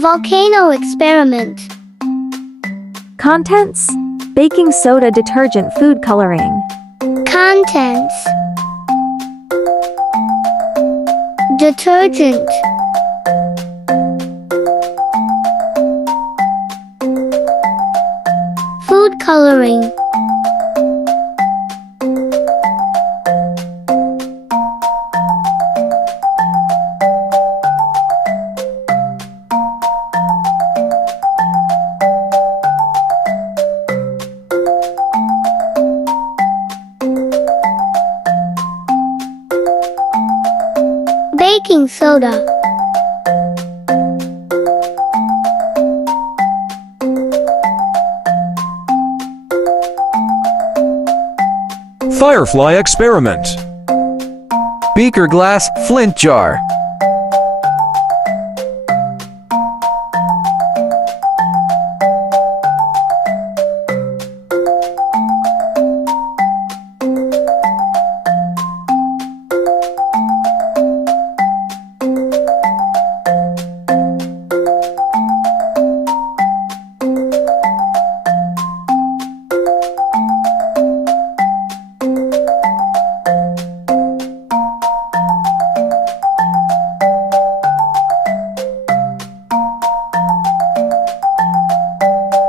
Volcano experiment. Contents: baking soda, detergent, food coloring. Contents: detergent, food coloring, baking soda, Firefly experiment. Beaker glass, flint jar.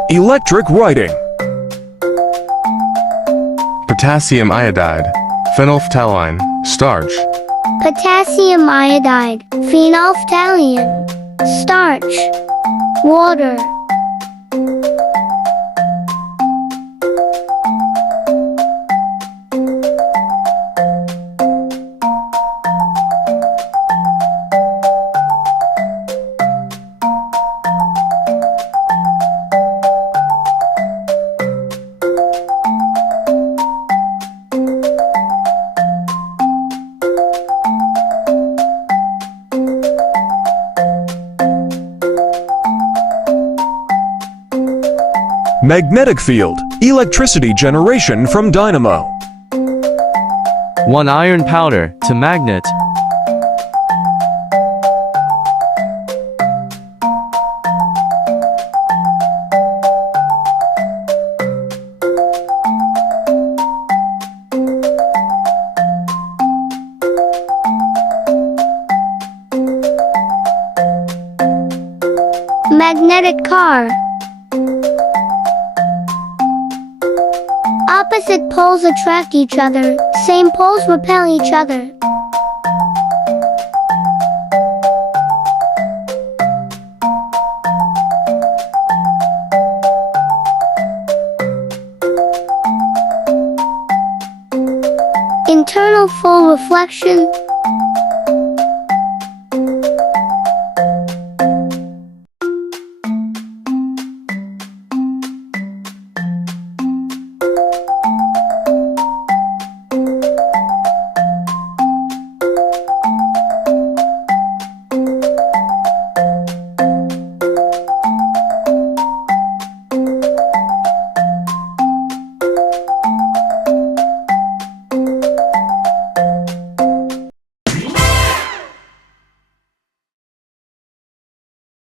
Electric writing. Potassium iodide, phenolphthalein, starch. potassium iodide, phenolphthalein, starch, water. Magnetic field. Electricity generation from dynamo. 1 iron powder to magnet. Magnetic car. Opposite poles attract each other, same poles repel each other. Internal full reflection.